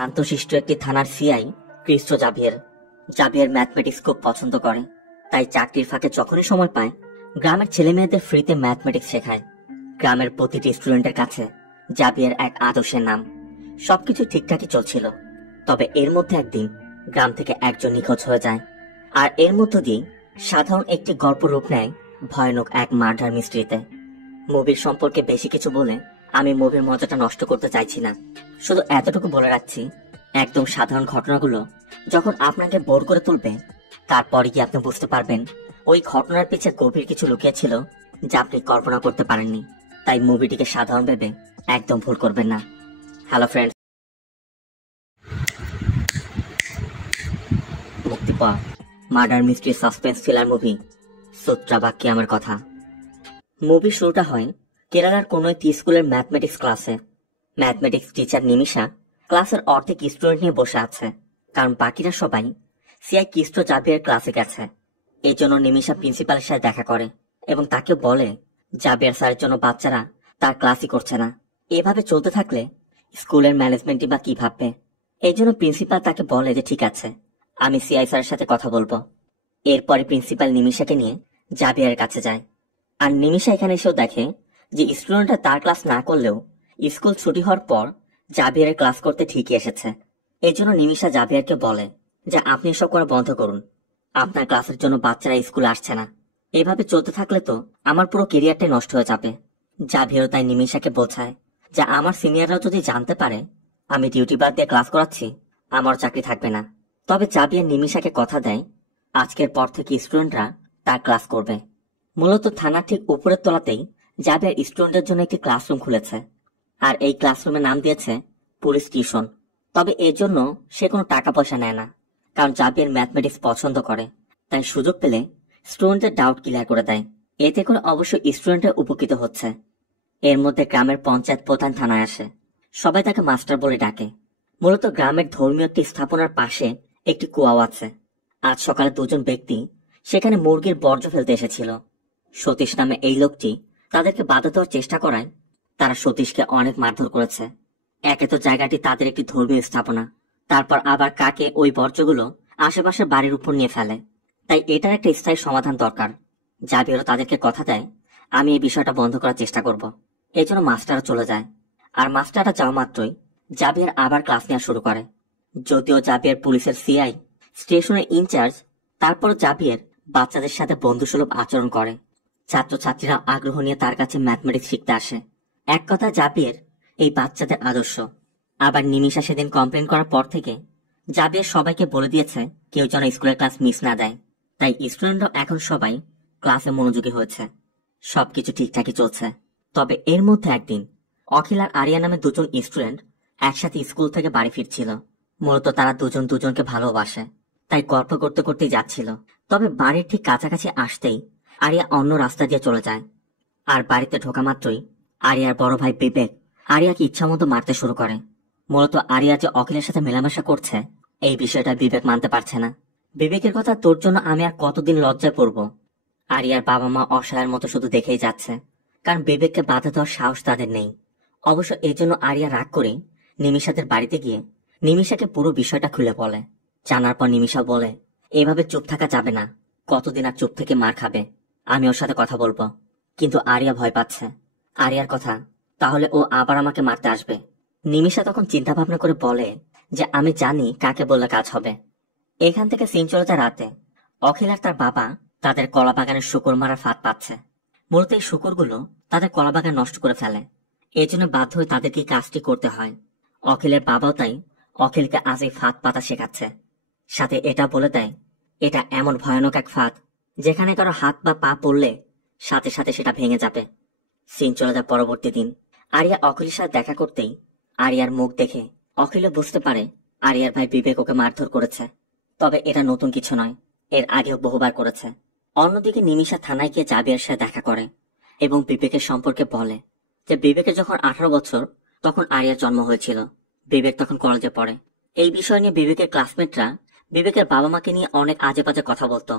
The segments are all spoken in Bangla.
শান্তশিষ্ট একটি থানার সিআই ক্রিস্টো জাভিয়ের। জাভিয়ের ম্যাথমেটিক্স খুব পছন্দ করে, তাই চাকরির ফাঁকে যখনই সময় পায় গ্রামের ছেলে মেয়েদের ফ্রিতে ম্যাথমেটিক্স শেখায়। গ্রামের প্রতিটি স্টুডেন্টের কাছে জাভিয়ের এক আদর্শের নাম। সবকিছু ঠিকঠাকই চলছিল, তবে এর মধ্যে একদিন গ্রাম থেকে একজন নিখোঁজ হয়ে যায়। আর এর মধ্য দিয়ে সাধারণ একটি গল্প রূপ নেয় ভয়ানক এক মার্ডার মিস্ট্রিতে। মুভির সম্পর্কে বেশি কিছু বলে আমি মুভির মজাটা নষ্ট করতে চাইছি না, শুধু এতটুকু বলে রাখছি, একদম সাধারণ ঘটনাগুলো যখন আপনাকে বোর করে তুলবে, তারপরে গিয়ে আপনি বুঝতে পারবেন ওই ঘটনার পিছে গভীর কিছু লুকিয়েছিল যা আপনি কল্পনা করতে পারেননি। তাই মুভিটিকে সাধারণ ভেবে একদম ভুল করবেন না। হ্যালো ফ্রেন্ডস, মুক্তি পাওয়া murder mystery suspense thriller movie সূত্রাবাক্যে আমার কথা। মুভি শুরুটা হয় কেরালার কোন একটি স্কুলের ম্যাথমেটিক্স ক্লাসে। ম্যাথমেটিক্স টিচার নিমিষা ক্লাসের অর্ধেক স্টুডেন্ট নিয়ে বসে আছে, কারণ বাকিরা সবাই সিআই ক্রিস্টো জাভিয়ের ক্লাসে গেছে। এই জন্য নিমিষা প্রিন্সিপালের সাথে দেখা করে এবং তাকে বলে জাভিয়ের স্যারের জন্য বাচ্চারা তার ক্লাসই করছে না। এভাবে চলতে থাকলে স্কুলের ম্যানেজমেন্টই বা কি ভাববে। এই জন্য প্রিন্সিপাল তাকে বলে যে ঠিক আছে, আমি সিআই স্যারের সাথে কথা বলবো। এরপরে প্রিন্সিপাল নিমিষাকে নিয়ে জাভিয়ের কাছে যায়। আর নিমিষা এখানে এসেও দেখে যে স্টুডেন্টরা তার ক্লাস না করলেও স্কুল ছুটি হওয়ার পর জাভিয়ের ক্লাস করতে ঠিকই এসেছে। এই জন্য নিমিষা জাভিয়েরকে বলে যে আপনি এসব করা বন্ধ করুন, আপনার ক্লাসের জন্য বাচ্চারা স্কুলে আসছে না। এভাবে চলতে থাকলে তো আমার পুরো কেরিয়ারটাই নষ্ট হয়ে যাবে। জাভিয়ের তাই নিমিষাকে বোঝায় যে আমার সিনিয়ররাও যদি জানতে পারে আমি ডিউটি বাদ দিয়ে ক্লাস করাচ্ছি, আমার চাকরি থাকবে না। তবে জাভিয়ের নিমিষাকে কথা দেয় আজকের পর থেকে স্টুডেন্টরা তার ক্লাস করবে। মূলত থানার ঠিক উপরের তলাতেই জাভিয়ের স্টুডেন্টের জন্য একটি ক্লাসরুম খুলেছে, আর এই ক্লাসরুমের নাম দিয়েছে পুলিশ টিউশন। তবে এর জন্য সে কোনো টাকা পয়সা নেয় না, কারণ জাভিয়ের ম্যাথমেটিক্স পছন্দ করে, তাই সুযোগ পেলে স্টুডেন্টদের ডাউট ক্লিয়ার করে দেয়। এতে করে অবশ্য স্টুডেন্টরা উপকৃত হচ্ছে। এর মধ্যে গ্রামের পঞ্চায়েত প্রধান থানায় আসে, সবাই তাকে মাস্টার বলে ডাকে। মূলত গ্রামের ধর্মীয় একটি স্থাপনার পাশে একটি কুয়াও আছে। আজ সকালে দুজন ব্যক্তি সেখানে মুরগির বর্জ্য ফেলতে এসেছিল। সতীশ নামে এই লোকটি তাদেরকে বাধা দেওয়ার চেষ্টা করায় তারা সতীশকে অনেক মারধর করেছে। একে তো জায়গাটি তাদের একটি ধর্মীয় স্থাপনা, তারপর আবার কাকে ওই বর্জ্যগুলো আশেপাশের বাড়ির উপর নিয়ে ফেলে। তাই এটার একটা স্থায়ী সমাধান দরকার। জাভিয়েরও তাদেরকে কথা দেয় আমি এই বিষয়টা বন্ধ করার চেষ্টা করব। এই জন্য মাস্টাররা চলে যায়। আর মাস্টাররা যাওয়া মাত্রই জাভিয়ের আবার ক্লাস নেওয়া শুরু করে। যদিও জাভিয়ের পুলিশের সিআই, স্টেশনের ইনচার্জ, তারপর জাভিয়ের বাচ্চাদের সাথে বন্ধুসুলভ আচরণ করে। ছাত্রছাত্রীরা আগ্রহ নিয়ে তার কাছে ম্যাথমেটিক্স শিখতে আসে। এক কথা জাভিয়ের এই বাচ্চাদের আদর্শ। আবার নিমিষা সেদিন কমপ্লেন করার পর থেকে জাভিয়ের সবাইকে বলে দিয়েছে কেউ যেন স্কুলের ক্লাস মিস না দেয়। তাই স্টুডেন্টরা এখন সবাই ক্লাসে মনোযোগী হয়েছে, সবকিছু ঠিকঠাকই চলছে। তবে এর মধ্যে একদিন অখিল আর আরিয়া নামে দুজন স্টুডেন্ট একসাথে স্কুল থেকে বাড়ি ফিরছিল। মূলত তারা দুজন দুজনকে ভালোবাসে, তাই গল্প করতে করতেই যাচ্ছিল। তবে বাড়ির ঠিক কাছাকাছি আসতেই আরিয়া অন্য রাস্তা দিয়ে চলে যায়। আর বাড়িতে ঢোকা মাত্রই আরিয়ার বড় ভাই বিবেক আরিয়াকে ইচ্ছামতো মারতে শুরু করে। মূলত আরিয়া যে অখিলের সাথে মেলামেশা করছে এই বিষয়টা বিবেক মানতে পারছে না। বিবেকের কথা তোর জন্য আমি আর কতদিন লজ্জায় পড়ব। আরিয়ার বাবা মা অসহায়ের মতো শুধু দেখেই যাচ্ছে, কারণ বিবেককে বাধা দেওয়ার সাহস তাদের নেই। অবশ্য এই জন্য আরিয়া রাগ করে নিমিষাদের বাড়িতে গিয়ে নিমিষাকে পুরো বিষয়টা খুলে বলে। জানার পর নিমিষা বলে এভাবে চুপ থাকা যাবে না, কতদিন আর চুপ থেকে মার খাবে, আমি ওর সাথে কথা বলবো। কিন্তু আরিয়া ভয় পাচ্ছে আরিয়ার কথা, তাহলে ও আবার আমাকে মারতে আসবে। নিমিষা তখন চিন্তা ভাবনা করে বলে যে আমি জানি কাকে বললে কাজ হবে। এখান থেকে সিন চলে যায় রাতে। অখিল আর তার বাবা তাদের কলা বাগানের শুকর মারার ফাঁদ পাচ্ছে। মূলত এই শুকরগুলো তাদের কলা বাগান নষ্ট করে ফেলে, এই জন্য বাধ্য হয়ে তাদেরকে কাজটি করতে হয়। অখিলের বাবাও তাই অখিলকে আজ এই ফাঁদ পাতা শেখাচ্ছে। সাথে এটা বলে দেয় এটা এমন ভয়ানক এক ফাঁদ যেখানে কারো হাত বা পা পড়লে সাথে সাথে সেটা ভেঙে যাবে। সিন চলে যায় পরবর্তী দিন। আরিয়া অখিলের সাথে দেখা করতেই আরিয়ার মুখ দেখে অখিলও বুঝতে পারে আরিয়ার ভাই বিবেক ওকে মারধর করেছে। তবে এটা নতুন কিছু নয়, এর আগেও বহুবার করেছে। অন্যদিকে নিমিষা থানায় গিয়ে জাভিয়ের সাথে দেখা করে এবং বিবেকের সম্পর্কে বলে যে বিবেকের যখন 18 বছর তখন আরিয়ার জন্ম হয়েছিল। বিবেক তখন কলেজে পড়ে। এই বিষয় নিয়ে বিবেকের ক্লাসমেটরা বিবেকের বাবা মাকে নিয়ে অনেক আজে বাজে কথা বলতো।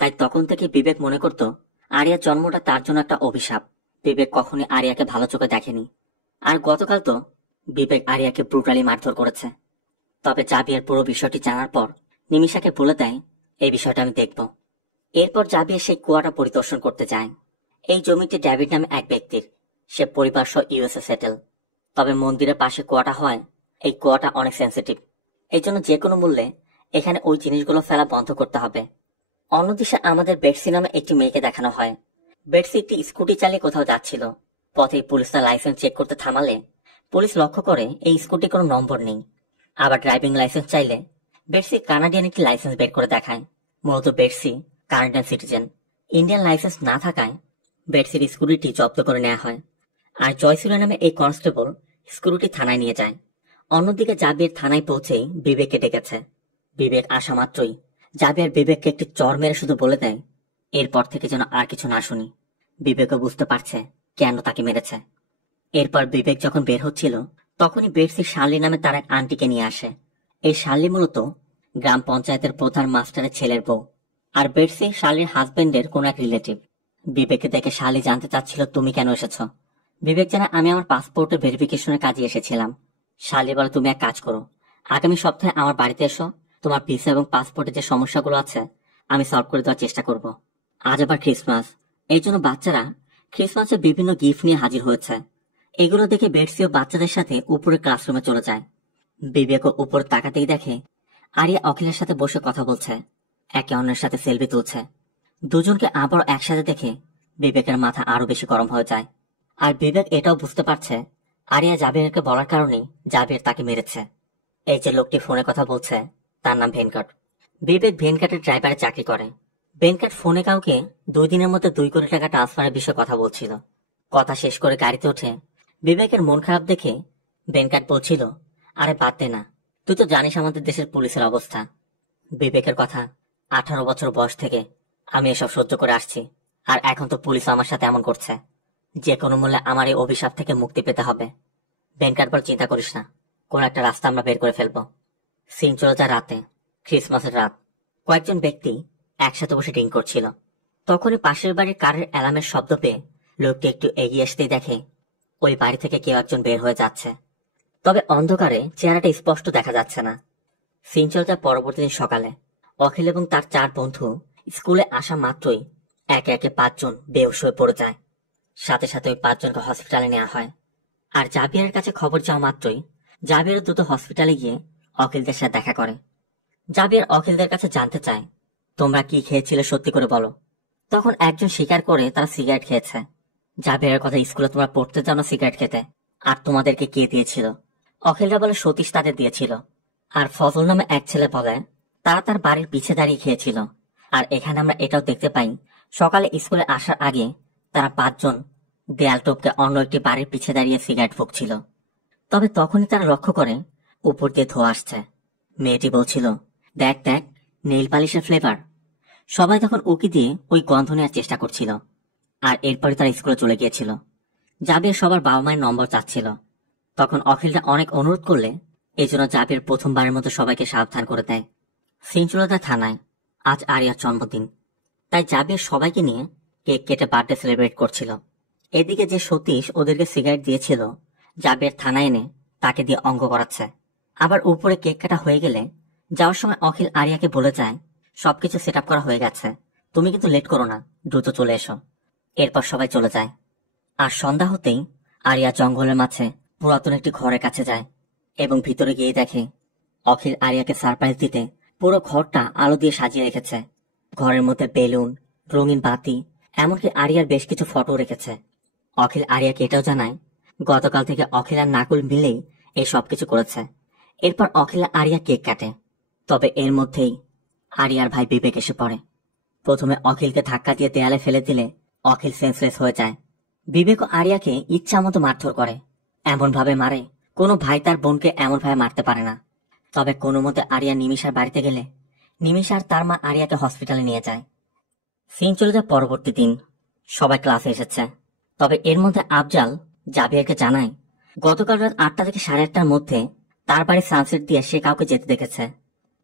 তাই তখন থেকে বিবেক মনে করত আরিয়ার জন্মটা তার জন্য একটা অভিশাপ। বিবেক কখনই আরিয়াকে ভালো চোখে দেখেনি। আর গতকাল তো বিবেক আরিয়াকে ব্রুটালি মারধর করেছে। তবে জাবিয়ার পুরো বিষয়টি জানার পর নিমিষাকে বলে দেয় এই বিষয়টা আমি দেখব। এরপর জাবিয়া সেই কুয়াটা পরিদর্শন করতে যায়। এই জমিটি ডেভিড নামে এক ব্যক্তির, সে পরিবার সহ ইউএসএ সেটেল। তবে মন্দিরের পাশে কুয়াটা হয়, এই কুয়াটা অনেক সেন্সিটিভ, এই জন্য যে কোনো মূল্যে এখানে ওই জিনিসগুলো ফেলা বন্ধ করতে হবে। অন্যদিকে আমাদের বেটসি নামে একটি মেয়েকে দেখানো হয়। বেটসি একটি স্কুটি চালিয়ে কোথাও যাচ্ছিল। পথে পুলিশ তার লাইসেন্স চেক করতে থামালে পুলিশ লক্ষ্য করে এই স্কুটি কোনো নম্বর নেই। আবার ড্রাইভিং লাইসেন্স চাইলে বেটসি কানাডিয়ান একটি লাইসেন্স বের করে দেখায়। মূলত Betsy Canadian citizen. Indian licence না থাকায় বেটসির স্কুটিটি জব্দ করে নেওয়া হয়। আর জয়সুল নামে এই কনস্টেবল স্কুটিটি থানায় নিয়ে যায়। অন্যদিকে জাবির থানায় পৌঁছেই বিবেককে ডেকেছে। বিবেক আসা মাত্রই জাবির বিবেককে একটি চর মেরে শুধু বলে দেয় এরপর থেকে যেন আর কিছু না শুনি। বিবেকও বুঝতে পারছে কেন তাকে মেরেছে। এরপর বিবেক যখন বের হচ্ছিল তখনই বেটসি শার্লি নামে তার এক আন্টিকে নিয়ে আসে। এই শার্লি মূলত গ্রাম পঞ্চায়েতের প্রধান মাস্টারের ছেলের বউ, আর বেটসি শার্লির হাজবেন্ডের কোন এক রিলেটিভ। বিবেককে দেখে শার্লি জানতে চাচ্ছিল তুমি কেন এসেছ। বিবেক জানায় আমি আমার পাসপোর্টের ভেরিফিকেশনের কাজে এসেছিলাম। শার্লি বলে তুমি এক কাজ করো, আগামী সপ্তাহে আমার বাড়িতে এসো, তোমার ভিসা এবং পাসপোর্টে যে সমস্যাগুলো আছে আমি সলভ করে দেওয়ার চেষ্টা করব। আজ আবার ক্রিসমাস, এই জন্য বাচ্চারা ক্রিসমাসে বিভিন্ন গিফট নিয়ে হাজির হয়েছে। এগুলো দেখে বেটসিও বাচ্চাদের সাথে উপরে ক্লাসরুমে চলে যায়। বিবেকও উপরে তাকাতেই দেখে আরিয়া অখিলের সাথে বসে কথা বলছে, একে অন্যের সাথে সেলফি তুলছে। দুজনকে আবারও একসাথে দেখে বিবেকের মাথা আরো বেশি গরম হয়ে যায়। আর বিবেক এটাও বুঝতে পারছে আরিয়া জাবিরকে বলার কারণেই জাবির তাকে মেরেছে। এই যে লোকটি ফোনে কথা বলছে তার নাম ভেনকাট। বিবেক ভেনকাটের ড্রাইভারে চাকরি করে। ভেনকাট ফোনে কাউকে 2 দিনের মধ্যে 2 কোটি টাকা ট্রান্সফারের বিষয়ে কথা বলছিল। কথা শেষ করে গাড়িতে ওঠে বিবেকের মন খারাপ দেখে ভেনকাট বলছিল আরে বাদ দে না, তুই তো জানিস আমাদের দেশের পুলিশের অবস্থা। বিবেকের কথা 18 বছর বয়স থেকে আমি এসব সহ্য করে আসছি, আর এখন তো পুলিশ আমার সাথে এমন করছে। যে কোনো মূল্যে আমার এই অভিশাপ থেকে মুক্তি পেতে হবে। ভেনকাট বল চিন্তা করিস না, কোন একটা রাস্তা আমরা বের করে ফেলবো। সিন চলে যায় রাতে, ক্রিসমাসের রাত। কয়েকজন ব্যক্তি একসাথে বসে ড্রিঙ্ক করছিল। তখনই পাশের বাড়ির কারের অ্যালার্মের শব্দ পেয়ে লোকটি একটু এগিয়ে আসতেই দেখে ওই বাড়ি থেকে কেউ একজন বের হয়ে যাচ্ছে, তবে অন্ধকারে চেহারাটা স্পষ্ট দেখা যাচ্ছে না। সিন চলে যায় পরবর্তী দিন সকালে। অখিল এবং তার 4 বন্ধু স্কুলে আসা মাত্রই একে একে 5 জন বেহুশ হয়ে পড়ে যায়। সাথে সাথে ওই 5 জনকে হসপিটালে নেওয়া হয়। আর জাবিরের কাছে খবর যাওয়া মাত্রই জাবির দ্রুত হসপিটালে গিয়ে অখিলদের সাথে দেখা করে। জাবির অখিলদের কাছে জানতে চায় তোমরা কি খেয়েছিলে সত্যি করে বলো। তখন একজন স্বীকার করে তারা সিগারেট খেয়েছে। জাবিরের কথা স্কুলে তোমরা পড়তে জানো সিগারেট খেতে, আর তোমাদেরকে কে দিয়েছিল। অখিলরা বলে সতীশ তাদের দিয়েছিল। আর ফজল নামে এক ছেলে বলে তারা তার বাড়ির পিছে দাঁড়িয়ে খেয়েছিল। আর এখানে আমরা এটাও দেখতে পাই সকালে স্কুলে আসার আগে তারা 5 জন দেয়াল টপকে অন্য একটি বাড়ির পিছে দাঁড়িয়ে সিগারেট ফুঁকছিল। তবে তখনই তারা লক্ষ্য করে উপর দিয়ে ধোঁয়া আসছে। মেয়েটি বলছিল দেখ দেখ, নেইল পালিশের ফ্লেভার। সবাই তখন উকি দিয়ে ওই গন্ধ নেওয়ার চেষ্টা করছিল। আর এরপরে তারা স্কুলে চলে গিয়েছিল। জাবির সবার বাবা মায়ের নম্বর চাচ্ছিল। তখন অখিলরা অনেক অনুরোধ করলে এই জন্য জাবির প্রথমবারের মতো সবাইকে সাবধান করে দেয়। সিনচুলতা থানায় আজ আরিয়ার জন্মদিন, তাই জাবির সবাইকে নিয়ে কেক কেটে বার্থডে সেলিব্রেট করছিল। এদিকে যে সতীশ ওদেরকে সিগারেট দিয়েছিল জাবির থানায় এনে তাকে দিয়ে অঙ্গ করাচ্ছে। আবার উপরে কেক কাটা হয়ে গেলে যাওয়ার সময় অখিল আরিয়াকে বলে যায় সবকিছু সেট আপ করা হয়ে গেছে, তুমি কিন্তু লেট করো না, দ্রুত চলে এসো। এরপর সবাই চলে যায়। আর সন্ধ্যা হতেই আরিয়া জঙ্গলের মাঝে পুরাতন একটি ঘরের কাছে যায় এবং ভিতরে গিয়ে দেখে অখিল আরিয়াকে সারপ্রাইজ দিতে পুরো ঘরটা আলো দিয়ে সাজিয়ে রেখেছে। ঘরের মধ্যে বেলুন, রঙিন বাতি, এমনকি আরিয়ার বেশ কিছু ফটো রেখেছে। অখিল আরিয়াকে এটাও জানায় গতকাল থেকে অখিল আর নাকুল মিলেই এই সবকিছু করেছে। এরপর অখিল আরিয়া কেক কাটে। তবে এর মধ্যেই আরিয়ার ভাই বিবেক এসে পড়ে। প্রথমে অখিলকে ধাক্কা দিয়ে দেয়ালে ফেলে দিলে অখিল সেন্সলেস হয়ে যায়। বিবেক ও আরিয়াকে ইচ্ছা মতো মারধর করে, এমন ভাবে মারে কোনো ভাই তার বোনকে এমন ভাবে মারতে পারে না। তবে কোনো মতে আরিয়া নিমিষার বাড়িতে গেলে নিমিষা আর তার মা আরিয়াকে হসপিটালে নিয়ে যায়। সিন চলে যায় পরবর্তী দিন। সবাই ক্লাসে এসেছে। তবে এর মধ্যে আফজাল জাবিরকে জানায় গতকাল রাত 8টা থেকে 8:30টার মধ্যে তার বাড়ি সানসেট দিয়ে সে কাউকে যেতে দেখেছে।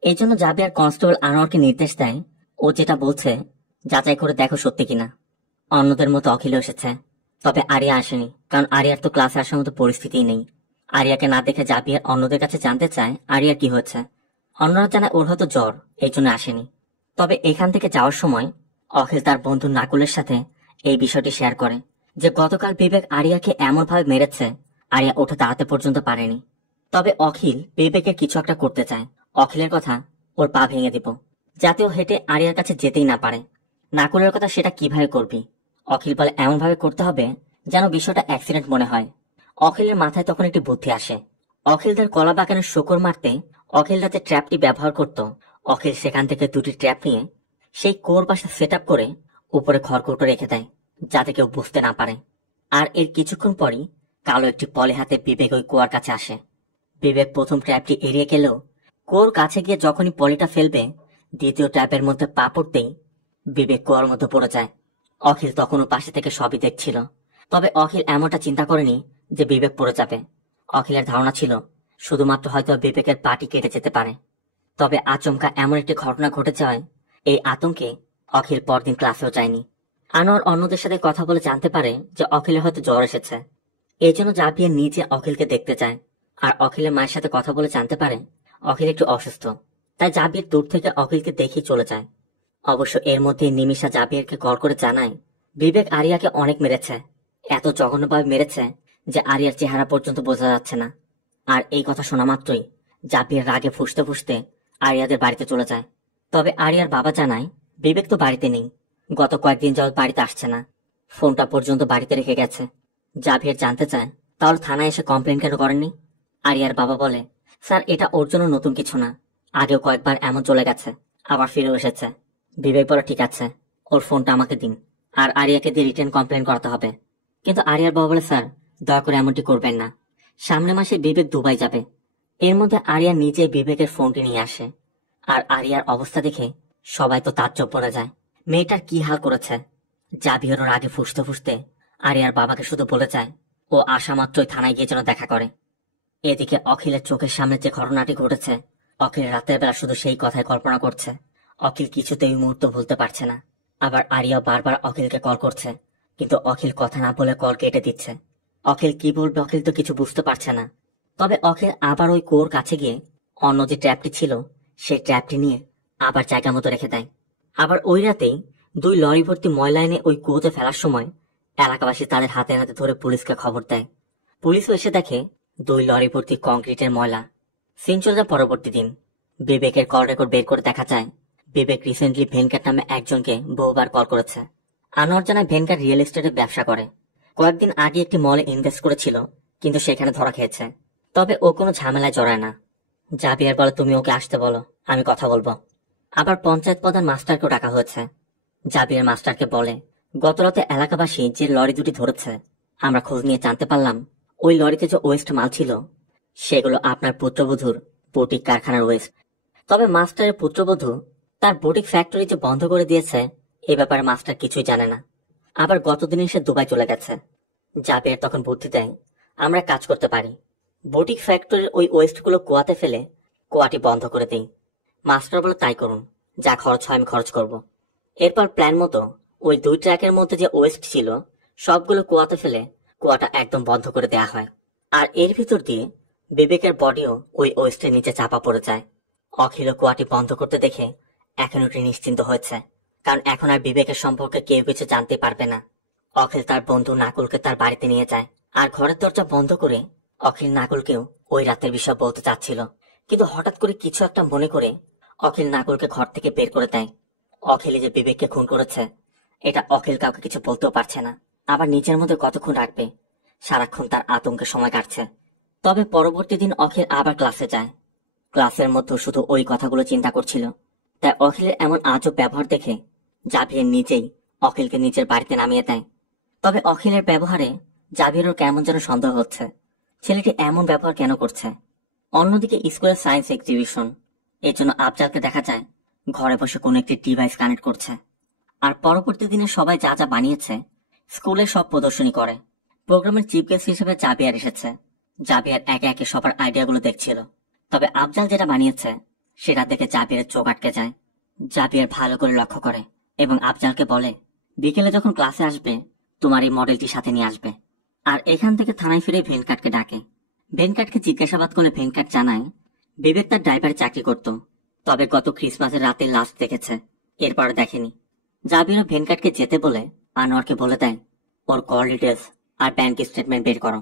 এই জন্য জাবির কনস্টেবল আনোয়ারকে নির্দেশ দেয় ও যেটা বলছে যাচাই করে দেখো সত্যি কিনা। অন্যদের মতো অখিল এসেছে, তবে আরিয়া আসেনি, কারণ আরিয়ার তো ক্লাসে আসার মতো পরিস্থিতিই নেই। আরিয়াকে না দেখে জাভিয়ার অন্যদের কাছে জানতে চায় আরিয়ার কি হচ্ছে। অন্যরা জানায় ওর হয়তো জ্বর, এই জন্য আসেনি। তবে এখান থেকে যাওয়ার সময় অখিল তার বন্ধু নাকুলের সাথে এই বিষয়টি শেয়ার করে যে গতকাল বিবেক আরিয়াকে এমন ভাবে মেরেছে আরিয়া উঠে দাঁড়াতে পর্যন্ত পারেনি। তবে অখিল বিবেকের কিছু একটা করতে চায়। অখিলের কথা ওর পা ভেঙে দিব, যাতে ও হেঁটে আরিয়ার কাছে যেতেই না পারে। নাকুলের কথা সেটা কিভাবে করবি? অখিল বলে এমন ভাবে করতে হবে যেন বিষয়টা অ্যাক্সিডেন্ট মনে হয়। অখিলের মাথায় তখন একটি বুদ্ধি আসে। অখিল তার কলা বাগানের শূকর মারতে অখিল রাতে ট্র্যাপটি ব্যবহার করত। অখিল সেখান থেকে দুটি ট্র্যাপ নিয়ে সেই কোর পাশে সেট আপ করে উপরে খড়কুটো রেখে দেয়, যাতে কেউ বুঝতে না পারে। আর এর কিছুক্ষণ পরই কালো একটি পলি হাতে বিবেক ওই কুয়ার কাছে আসে। বিবেক প্রথম ট্র্যাপটি এড়িয়ে গেলেও কুয়োর কাছে গিয়ে যখনই পলিটা ফেলবে, দ্বিতীয় ট্র্যাপের মধ্যে পা পড়তেই বিবেক কুয়ার মধ্যে পড়ে যায়। অখিল তখনও পাশে থেকে সবই দেখছিল। তবে অখিল এমনটা চিন্তা করেনি যে বিবেক পড়ে যাবে। অখিলের ধারণা ছিল শুধুমাত্র হয়তো বিবেকের পাটি কেটে যেতে পারে। তবে আচমকা এমন একটি ঘটনা ঘটে যায়, এই আতঙ্কে অখিল পরদিন ক্লাসেও যায়নি। আনোয়ার অন্যদের সাথে কথা বলে জানতে পারে যে অখিলের হয়তো জ্বর এসেছে। এই জন্য জাভিয়া নিজে অখিলকে দেখতে যায়। আর অখিলের মায়ের সাথে কথা বলে জানতে পারে অখিল একটু অসুস্থ। তাই জাভিয়ার দূর থেকে অখিলকে দেখেই চলে যায়। অবশ্য এর মধ্যে নিমিষা জাভিয়ারকে কল করে জানায় বিবেক আরিয়াকে অনেক মেরেছে, এত জঘন্যভাবে মেরেছে যে আরিয়ার চেহারা পর্যন্ত বোঝা যাচ্ছে না। আর এই কথা শোনা মাত্রই জাভিয়ার রাগে ফুঁসতে ফুঁসতে আরিয়াদের বাড়িতে চলে যায়। তবে আরিয়ার বাবা জানায় বিবেক তো বাড়িতে নেই, গত কয়েকদিন যাওয়ার বাড়িতে আসছে না, ফোনটা পর্যন্ত বাড়িতে রেখে গেছে। জাভিয়ার জানতে চায় তাহলে থানায় এসে কমপ্লেন কেন করেননি? আরিয়ার বাবা বলে, স্যার এটা ওর জন্য নতুন কিছু না, আগেও কয়েকবার এমন চলে গেছে, আবার ফিরেও এসেছে। বিবেক বলে, ঠিক আছে, ওর ফোনটা আমাকে দিন, আর আরিয়াকে দিয়ে রিটার্ন কমপ্লেন করাতে হবে। কিন্তু আরিয়ার বাবা বলে, স্যার দয়া করে এমনটি করবেন না, সামনের মাসে বিবেক দুবাই যাবে। এর মধ্যে আরিয়া নিজে বিবেকের ফোনটি নিয়ে আসে। আর আরিয়ার অবস্থা দেখে সবাই তো তাজ্জব বলে যায়, মেয়েটার কি হাল করেছে। জাভিয়ার আগে ফুঁসতে ফুঁসতে আরিয়ার বাবাকে শুধু বলে যায় ও আসা মাত্রই থানায় গিয়ে যেন দেখা করে। এদিকে অখিলের চোখের সামনে যে ঘটনাটি ঘটেছে, অখিল রাতের বেলা শুধু সেই কথাই কল্পনা করছে। অখিল কিছুতেই মুহূর্ত ভুলতে পারছে না। আবার আরিয়া বারবার অখিলকে কল করছে, কিন্তু অখিল কথা না বলে কল কেটে দিচ্ছে। অখিল কি বলবে অখিল তো কিছু বুঝতে পারছে না। তবে অখিল আবার ওই কুয়োর কাছে গিয়ে অন্য যে ট্র্যাপটি ছিল সেই ট্র্যাপটি নিয়ে আবার জায়গা মতো রেখে দেয়। আবার ওই রাতেই 2 লরি ভর্তি ময়লা এনে ওই কুয়োতে ফেলার সময় এলাকাবাসী তাদের হাতে হাতে ধরে পুলিশকে খবর দেয়। পুলিশও এসে দেখে 2 লরি ভর্তি কংক্রিটের ময়লা। সিন চলে যায় পরবর্তী দিন। বিবেকের কল রেকর্ড বের করে দেখা যায় বিবেক রিসেন্টলি ভেনকাট নামে একজনকে বহুবার কল করেছে। আনোয়ার জানায় ভেনকাট রিয়েল এস্টেটের ব্যবসা করে, কয়েকদিন আগে একটি মলে ইনভেস্ট করেছিল, কিন্তু সেখানে ধরা খেয়েছে। তবে ও কোনো ঝামেলায় জড়ায় না। জাভিয়ার বলে, তুমি ওকে আসতে বলো, আমি কথা বলবো। আবার পঞ্চায়েত প্রধান মাস্টারকেও ডাকা হয়েছে। জাভিয়ার মাস্টারকে বলে, গতরাতে এলাকাবাসী যে লরি দুটি ধরেছে, আমরা খোঁজ নিয়ে জানতে পারলাম ওই লরিতে যে ওয়েস্ট মাল ছিল সেগুলো আপনার পুত্রবধূর বুটিক কারখানার ওয়েস্ট। তবে মাস্টারের পুত্রবধূ তার বুটিক ফ্যাক্টরি যে বন্ধ করে দিয়েছে এ ব্যাপারে মাস্টার কিছুই জানে না। আবার গতদিনই সে দুবাই চলে গেছে। জাভিয়ার তখন বুদ্ধি দেয়, আমরা কাজ করতে পারি, বুটিক ফ্যাক্টরির ওই ওয়েস্টগুলো কুয়াতে ফেলে কুয়াটি বন্ধ করে দিই। মাস্টার বলে, তাই করুন, যা খরচ হয় আমি খরচ করব। এরপর প্ল্যান মতো ওই 2 ট্রাকের মধ্যে যে ওয়েস্ট ছিল সবগুলো কুয়াতে ফেলে কুয়াটা একদম বন্ধ করে দেয়া হয়। আর এর ভিতর দিয়ে বিবেকের বডিও ওই ওয়েস্টের নিচে চাপা পড়ে যায়। অখিল কুয়াটি বন্ধ করতে দেখে এখন ওটি নিশ্চিন্ত হয়েছে, কারণ এখন আর বিবেকের সম্পর্কে কেউ কিছু জানতে পারবে না। অখিল তার বন্ধু নাকুলকে তার বাড়িতে নিয়ে যায়, আর ঘরের দরজা বন্ধ করে অখিল নাকুলকেও ওই রাতের বিষয় বলতে চাচ্ছিল, কিন্তু হঠাৎ করে কিছু একটা মনে করে অখিল নাকুলকে ঘর থেকে বের করে দেয়। অখিল যে বিবেককে খুন করেছে এটা অখিল কাউকে কিছু বলতেও পারছে না। আবার নিজের মধ্যে কতক্ষণ রাখবে, সারাক্ষণ তার আতঙ্কে সময় কাটছে। তবে পরবর্তী দিন অখিল আবার ক্লাসে যায়। ক্লাসের মধ্যে শুধু ওই কথাগুলো চিন্তা করছিল। তাই অখিলের এমন আজব ব্যবহার দেখে জাভিয়ার নিজেই অখিলকে নিজের বাড়িতে নামিয়ে দেয়। তবে অখিলের ব্যবহারে জাভিয়ারও কেমন যেন সন্দেহ হচ্ছে, ছেলেটি এমন ব্যবহার কেন করছে। অন্যদিকে স্কুলের সায়েন্স এক্সিবিশন, এর জন্য আফজালকে দেখা যায় ঘরে বসে কোনো একটি ডিভাইস কানেক্ট করছে। আর পরবর্তী দিনে সবাই যা যা বানিয়েছে স্কুলে সব প্রদর্শনী করে। প্রোগ্রামের চিফ গেস্ট হিসেবে জাভিয়ার এসেছে। জাভিয়ার একে একে সবার আইডিয়াগুলো দেখছিল। তবে আফজাল যেটা বানিয়েছে সেটা দেখে জাভিয়ারের চোখ আটকে যায়। জাভিয়ার ভালো করে লক্ষ্য করে এবং আফজালকে বলে, বিকেলে যখন ক্লাসে আসবে তোমার এই মডেলটি সাথে নিয়ে আসবে। আর এখান থেকে থানায় ফিরে ভেনকাটকে ডাকে। ভেনকাটকে জিজ্ঞাসাবাদ করলে ভেনকাট জানায় বিবেক তার ড্রাইভারে চাকরি করত, তবে গত ক্রিসমাসের রাতে লাস্ট দেখেছে, এরপর দেখেনি। জাবিরও ভেনকাটকে যেতে বলে আনোয়ারকে বলে দেয় ওর কল ডিটেলস আর ব্যাংক স্টেটমেন্ট বের করো।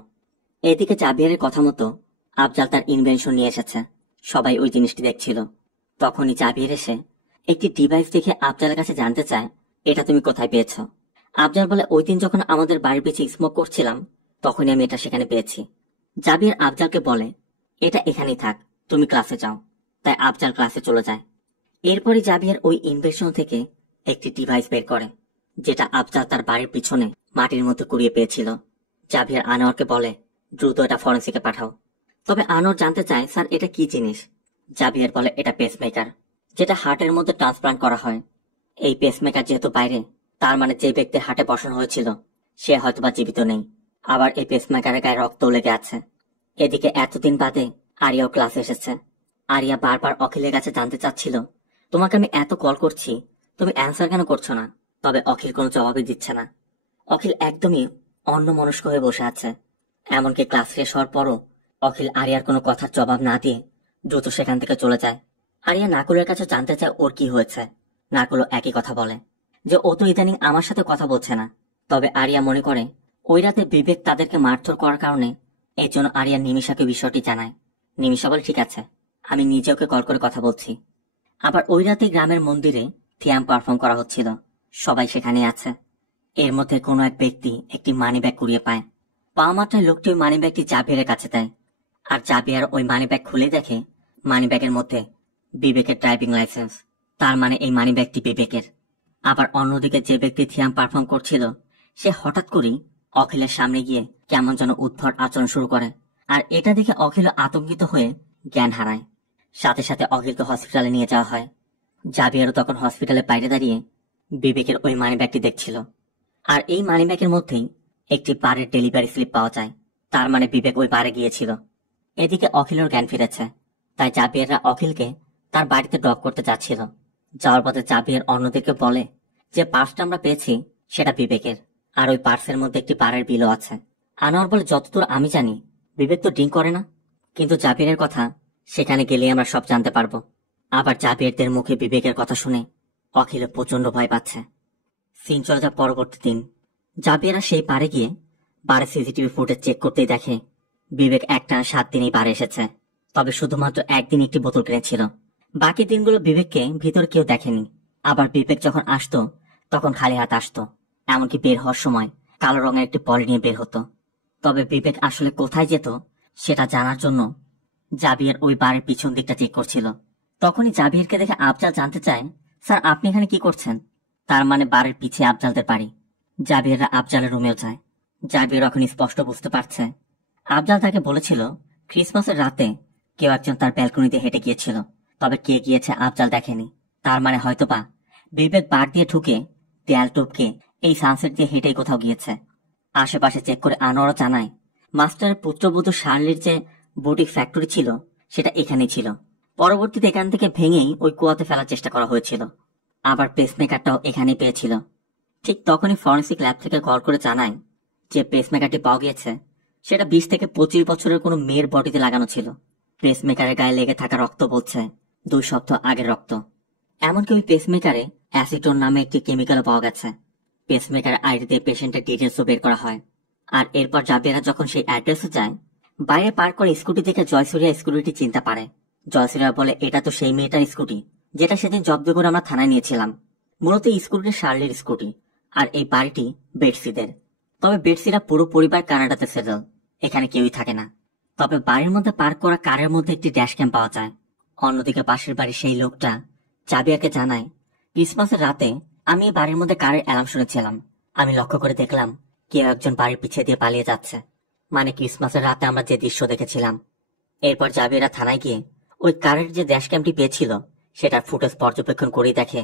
এদিকে জাবিরের কথা মতো আফজাল তার ইনভেনশন নিয়ে এসেছে। সবাই ওই জিনিসটি দেখছিল। তখনই জাবির এসে একটি ডিভাইস দেখে আফজালের কাছে জানতে চায় এটা তুমি কোথায় পেয়েছ। আফজাল বলে ওই দিন যখন আমাদের বাড়ির পিছে স্মোক করছিলাম তখনই আমি এটা সেখানে পেয়েছি। জাবির আফজালকে বলে এটা এখানেই থাক, তুমি ক্লাসে যাও। তাই আফজাল ক্লাসে চলে যায়। এরপরই জাবির ওই ইনভেনশন থেকে একটি ডিভাইস বের করে যেটা আফজাল তার বাড়ির পিছনে মাটির মধ্যে কুড়িয়ে পেয়েছিল। জাবির আনোয়ারকে বলে দ্রুত এটা ফরেন্সিকে পাঠাও। তবে আনোয়ার জানতে চায় স্যার এটা কি জিনিস। জাবির বলে এটা পেসমেকার, যেটা হার্টের মধ্যে ট্রান্সপ্লান্ট করা হয়। এই পেসমেকার যেহেতু বাইরে, তার মানে যে ব্যক্তির হার্টে বসানো হয়েছিল সে হয়তোবা জীবিত নেই। আবার এই পেসমেকারের গায়ে রক্ত লেগে আছে। এদিকে এতদিন বাদে আরিয়াও ক্লাসে এসেছে। আরিয়া বারবার অখিলের কাছে জানতে চাচ্ছিল তোমাকে আমি এত কল করছি, তুমি অ্যান্সার কেন করছো না। তবে অখিল কোনো জবাবই দিচ্ছে না। অখিল একদমই অন্যমনস্ক হয়ে বসে আছে। এমনকি ক্লাস শেষ হওয়ার পরও অখিল আরিয়ার কোনো কথার জবাব না দিয়ে দ্রুত সেখান থেকে চলে যায়। আরিয়া নাকুলের কাছে জানতে চায় ওর কি হয়েছে। নাকুলও একই কথা বলে যে ও তো ইদানিং আমার সাথে কথা বলছে না। তবে আরিয়া মনে করে ওই রাতে বিবেক তাদেরকে মারধর করার কারণে এই জন্য আরিয়া নিমিষাকে বিষয়টি জানায়। নিমিষা বলে ঠিক আছে, আমি নিজে ওকে কল করে কথা বলছি। আবার ওই রাতে গ্রামের মন্দিরে থিয়াম পারফর্ম করা হচ্ছিল। সবাই সেখানে আছে। এর মধ্যে কোনো এক ব্যক্তি একটি মানিব্যাগ কুড়িয়ে পায়। পাওয়া মাত্রায় লোকটি ওই মানিব্যাগটি জাবিরের কাছে দেয়। আর জাবির ওই মানিব্যাগ খুলে দেখে মানিব্যাগের মধ্যে বিবেকের ড্রাইভিং লাইসেন্স। তার মানে এই মানিব্যাগটি বিবেকের। আবার অন্যদিকে যে ব্যক্তি থিয়াম পারফর্ম করছিল সে হঠাৎ করেই অখিলের সামনে গিয়ে কেমন যেন উদ্ভট আচরণ শুরু করে। আর এটা দেখে অখিল আতঙ্কিত হয়ে জ্ঞান হারায়। সাথে সাথে অখিলকে হসপিটালে নিয়ে যাওয়া হয়। জাবিরও তখন হসপিটালে বাইরে দাঁড়িয়ে বিবেকের ওই মানিব্যাগটি দেখছিল। আর এই মানিব্যাগের মধ্যেই একটি বারের ডেলিভারি স্লিপ পাওয়া যায়। তার মানে বিবেক ওই বারে গিয়েছিল। এদিকে অখিলের জ্ঞান ফিরেছে। তাই জাবিররা অখিলকে তার বাড়িতে ড্রপ করতে যাচ্ছিল। যাওয়ার পথে জাবির অন্যদেরকে বলে যে পার্সটা আমরা পেয়েছি সেটা বিবেকের, আর ওই পার্সের মধ্যে একটি বারের বিলও আছে। আনোয়ার বলে যতদূর আমি জানি বিবেক তো ড্রিঙ্ক করে না, কিন্তু জাবিরের কথা সেখানে গেলে আমরা সব জানতে পারবো। আবার জাবিরদের মুখে বিবেকের কথা শুনে অখিল প্রচন্ড ভয় পাচ্ছে। সিন চলে যায় পরবর্তী দিন। জাবিরা সেই বারে গিয়ে বারে সিসিটিভি ফুটেজ চেক করতেই দেখে বিবেক একটানা 7 দিনই বারে এসেছে। তবে শুধুমাত্র একদিন একটি বোতল কিনেছিল। বাকি দিনগুলো বিবেককে ভিতরে কেউ দেখেনি। আবার বিবেক যখন আসতো তখন খালি হাত আসতো। এমনকি বের হওয়ার সময় কালো রঙের একটি পলি নিয়ে বের হতো। তবে বিবেক আসলে কোথায় যেত সেটা জানার জন্য জাবির ওই বারের পিছন দিকটা চেক করছিল। তখনই জাবিরকে দেখে আফজাল জানতে চায় স্যার আপনি এখানে কি করছেন। তার মানে বারের পিছে আফজালদের বাড়ি। জাবিররা আফজালের রুমেও যায়। জাবির এখন স্পষ্ট বুঝতে পারছে আফজাল তাকে বলেছিল ক্রিসমাসের রাতে কেউ একজন তার ব্যালকনিতে হেঁটে গিয়েছিল। তবে কে গিয়েছে আফজাল দেখেনি। তার মানে হয়তোবা বিবেক বার দিয়ে ঢুকে দেয়াল টপকে এই সানসেট দিয়ে হেঁটেই কোথাও গিয়েছে। আশেপাশে চেক করে আনোয়ারও জানায় মাস্টারের পুত্রবধূ শার্লির যে বুটিক ফ্যাক্টরি ছিল সেটা এখানেই ছিল। পরবর্তীতে এখান থেকে ভেঙেই ওই কুয়াতে ফেলার চেষ্টা করা হয়েছিল। আবার পেসমেকারটাও এখানেই পেয়েছিল। ঠিক তখনই ফরেন্সিক ল্যাব থেকে কল করে জানায় যে পেসমেকারটি পাওয়া গিয়েছে সেটা 20 থেকে 25 বছরের কোনো মেয়ের বডিতে লাগানো ছিল। পেসমেকারের গায়ে লেগে থাকা রক্ত বলছে 2 সপ্তাহ আগের রক্ত। এমনকি ওই পেসমেকারে অ্যাসিটোন নামে একটি কেমিক্যালও পাওয়া গেছে। পেসমেকারের আইডি দিয়ে পেশেন্টের ডিটেলসও বের করা হয়। আর এরপর জাবিরা যখন সেই অ্যাড্রেসে যায় বাইরে পার্ক করে স্কুটি থেকে জয়সুরিয়া স্কুটিটি চিনতে পারে। জয়সুরিয়া বলে এটা তো সেই মেয়েটার স্কুটি যেটা সেদিন জব্দ করে আমরা থানায় নিয়েছিলাম। মূলত স্কুটিটি শার্লির স্কুটি। আর এই বাড়িটি বেটসিদের। তবে বেটসিরা পুরো পরিবার কানাডাতে সেটেল, এখানে কেউই থাকে না। তবে বাড়ির মধ্যে পার্ক করা কারের মধ্যে একটি ড্যাশ ক্যাম পাওয়া যায়। অন্যদিকে পাশের বাড়ির সেই লোকটা জাবিয়াকে জানায় ক্রিসমাসের রাতে আমি এই বাড়ির মধ্যে কারের অ্যালার্ম শুনেছিলাম। আমি লক্ষ্য করে দেখলাম কেউ একজন বাড়ির পিছিয়ে দিয়ে পালিয়ে যাচ্ছে। মানে ক্রিসমাসের রাতে আমরা যে দৃশ্য দেখেছিলাম। এরপর জাবিরা থানায় গিয়ে ওই কারের যে ড্যাশ ক্যামটি পেয়েছিল সেটার ফুটেজ পর্যবেক্ষণ করেই দেখে